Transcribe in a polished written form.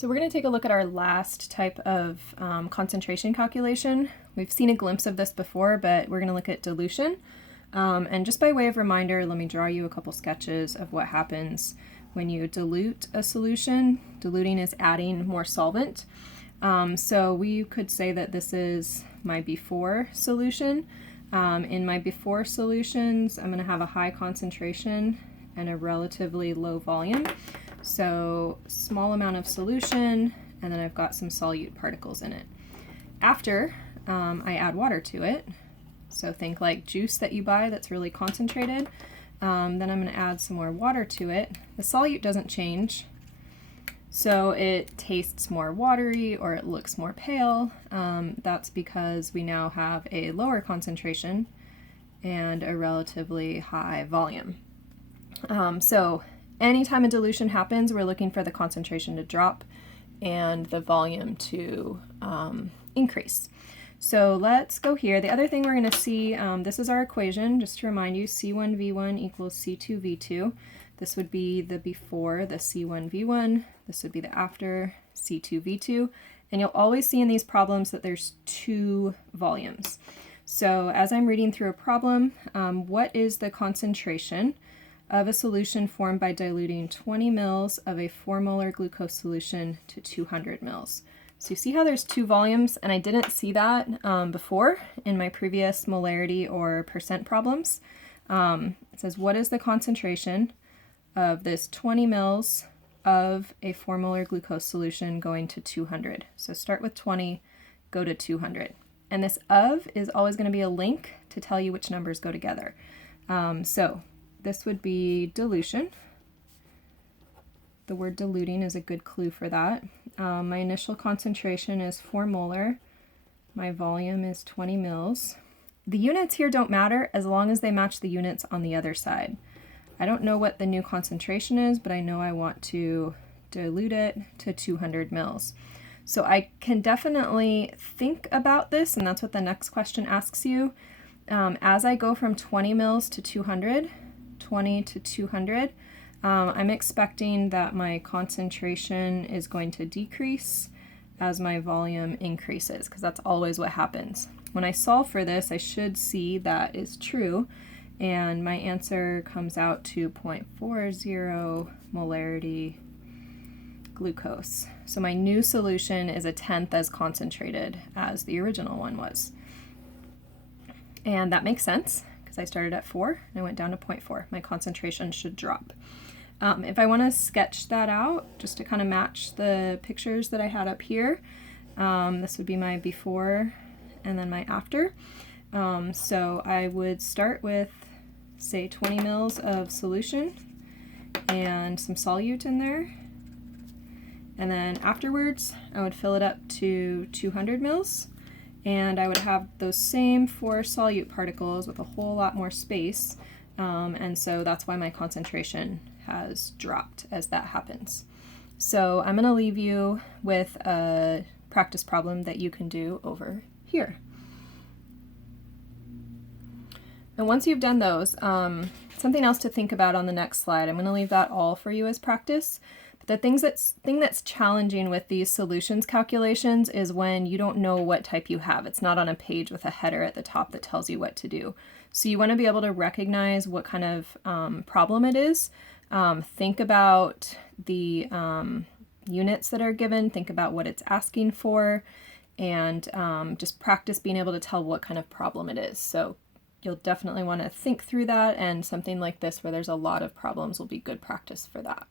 So we're going to take a look at our last type of concentration calculation. We've seen a glimpse of this before, but we're going to look at dilution. And just by way of reminder, let me draw you a couple sketches of what happens when you dilute a solution. Diluting is adding more solvent. So we could say that this is my before solution. In my before solutions, I'm going to have a high concentration and a relatively low volume. So small amount of solution, and then I've got some solute particles in it. After I add water to it, so think like juice that you buy that's really concentrated, then I'm going to add some more water to it. The solute doesn't change, so it tastes more watery or it looks more pale. That's because we now have a lower concentration and a relatively high volume. So anytime a dilution happens, we're looking for the concentration to drop and the volume to increase. So let's go here. The other thing we're going to see, this is our equation, just to remind you, C1V1 equals C2V2. This would be the before, the C1V1. This would be the after, C2V2. And you'll always see in these problems that there's two volumes. So as I'm reading through a problem, what is the concentration of a solution formed by diluting 20 mils of a 4 molar glucose solution to 200 mils. So you see how there's two volumes, and I didn't see that before in my previous molarity or percent problems. It says, what is the concentration of this 20 mils of a 4 molar glucose solution going to 200? So start with 20, go to 200. And this of is always going to be a link to tell you which numbers go together. So this would be dilution. The word diluting is a good clue for that. My initial concentration is 4 molar. My volume is 20 mils. The units here don't matter as long as they match the units on the other side. I don't know what the new concentration is, but I know I want to dilute it to 200 mils. So I can definitely think about this, and that's what the next question asks you. As I go from 20 mils to 200, 20 to 200, I'm expecting that my concentration is going to decrease as my volume increases, because that's always what happens. When I solve for this, I should see that is true, and my answer comes out to 0.40 molarity glucose. So my new solution is 1/10 as concentrated as the original one was. And that makes sense, because I started at 4 and I went down to 0.4. My concentration should drop. If I want to sketch that out, just to kind of match the pictures that I had up here, this would be my before and then my after. So I would start with, say, 20 mils of solution and some solute in there. And then afterwards, I would fill it up to 200 mils. And I would have those same 4 solute particles with a whole lot more space. And so that's why my concentration has dropped as that happens. So I'm going to leave you with a practice problem that you can do over here. And once you've done those, something else to think about on the next slide. I'm going to leave that all for you as practice. But the thing that's challenging with these solutions calculations is when you don't know what type you have. It's not on a page with a header at the top that tells you what to do. So you want to be able to recognize what kind of problem it is. Think about the units that are given, think about what it's asking for, and just practice being able to tell what kind of problem it is. So you'll definitely want to think through that, and something like this where there's a lot of problems will be good practice for that.